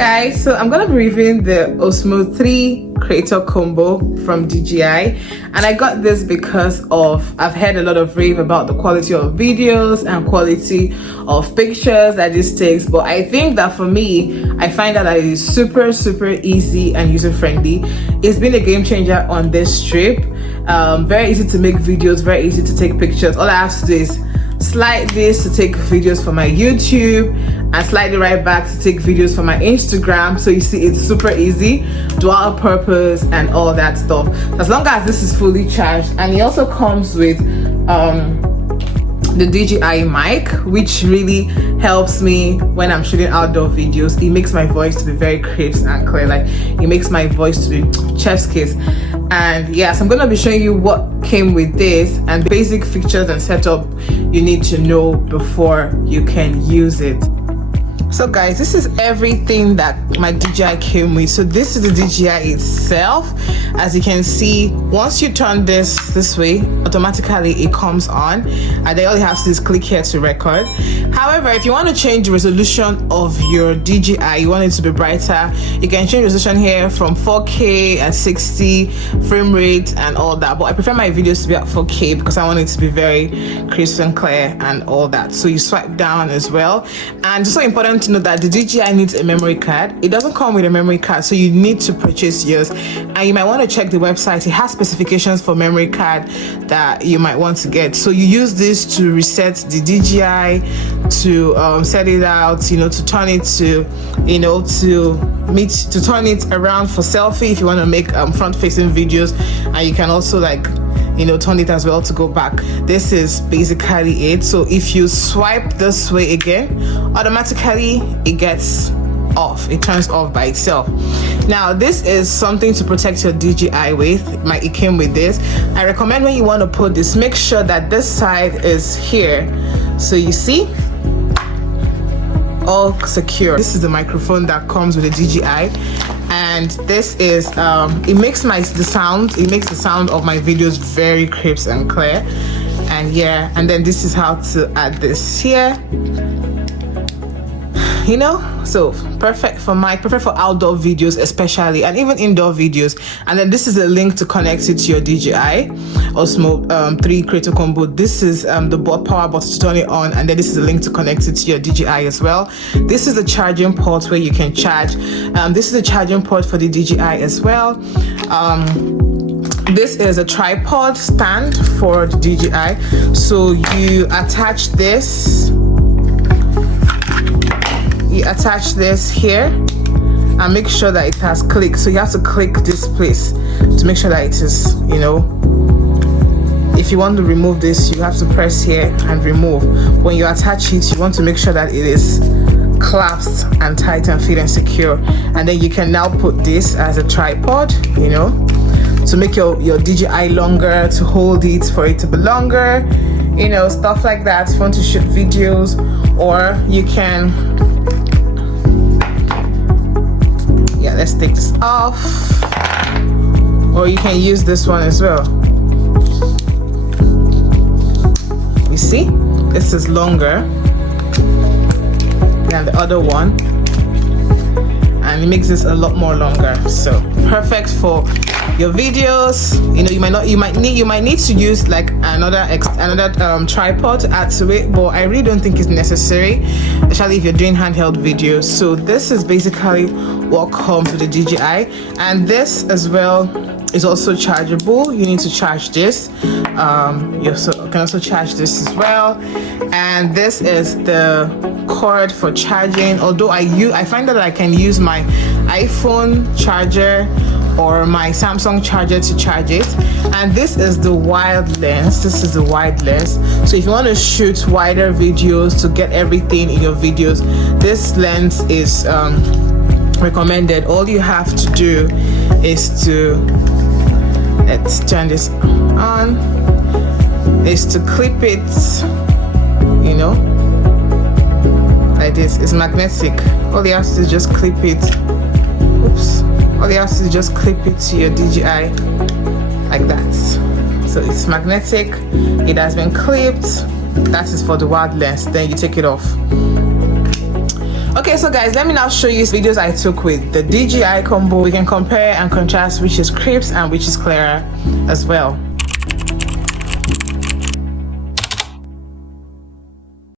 guys, so I'm gonna be reviewing the Osmo 3 creator combo from DJI, and I got this because of I've heard a lot of rave about the quality of videos and quality of pictures that this takes, but I think that for me, I find that it is super easy and user friendly. It's been a game changer on this trip. Very easy to make videos, very easy to take pictures. All I have to do is slide this to take videos for my YouTube and slide it right back to take videos for my Instagram. So you see, it's super easy, dual purpose and all that stuff, as long as this is fully charged. And it also comes with the DJI mic, which really helps me when I'm shooting outdoor videos. It makes my voice to be very crisp and clear, like it makes my voice to be chef's kiss. And yes, I'm gonna be showing you what came with this and the basic features and setup you need to know before you can use it. So guys, this is everything that my DJI came with. So this is the DJI itself. As you can see, once you turn this way, automatically it comes on, and then all you have to do is click here to record. However, if you want to change the resolution of your DJI, you want it to be brighter, you can change resolution here from 4K and 60 frame rate and all that, but I prefer my videos to be at 4K because I want it to be very crisp and clear and all that. So you swipe down as well. And it's so important to know that the DJI needs a memory card. It doesn't come with a memory card, so you need to purchase yours, and you might want to check the website. It has specifications for memory card that you might want to get. So you use this to reset the DJI, to set it out, to turn it to to turn it around for selfie if you want to make front facing videos, and you can also turn it as well to go back. This is basically it. So if you swipe this way again, automatically it gets off, it turns off by itself. Now this is something to protect your DJI with. It came with this. I recommend when you want to put this, make sure that this side is here, so you see, all secure. This is the microphone that comes with the DJI, and this is it makes the sound of my videos very crisp and clear. And yeah, and then this is how to add this here, so perfect for outdoor videos especially, and even indoor videos. And then this is a link to connect it to your DJI OSMO 3 creator combo. This is the power button to turn it on, and then this is a link to connect it to your DJI as well. This is the charging port where you can charge. This is a charging port for the DJI as well. This is a tripod stand for the DJI. So you attach this. You attach this here and make sure that it has clicked. So you have to click this place to make sure that it is, if you want to remove this, you have to press here and remove. When you attach it, you want to make sure that it is clasped and tight and fit and secure. And then you can now put this as a tripod, to make your DJI longer, to hold it for it to be longer, stuff like that. If you want to shoot videos, or you can, let's take this off, or you can use this one as well. You see, this is longer than the other one, and it makes this a lot more longer. So perfect for your videos. You might need to use like another tripod to add to it, but I really don't think it's necessary, especially if you're doing handheld videos. So this is basically what comes with the DJI, and this as well is also chargeable. You need to charge this. You can also charge this as well. And this is the cord for charging. Although I find that I can use my iPhone charger or my Samsung charger to charge it. And this is the wide lens. So if you want to shoot wider videos, to get everything in your videos, this lens is recommended. All you have to do is to, let's turn this on, is to clip it, like this. It's magnetic. All you have to do is just clip it. All you have to do is just clip it to your DJI like that. So it's magnetic, it has been clipped. That is for the wide lens. Then you take it off. Okay, so guys, let me now show you videos I took with the DJI combo. We can compare and contrast which is crisp and which is clearer as well.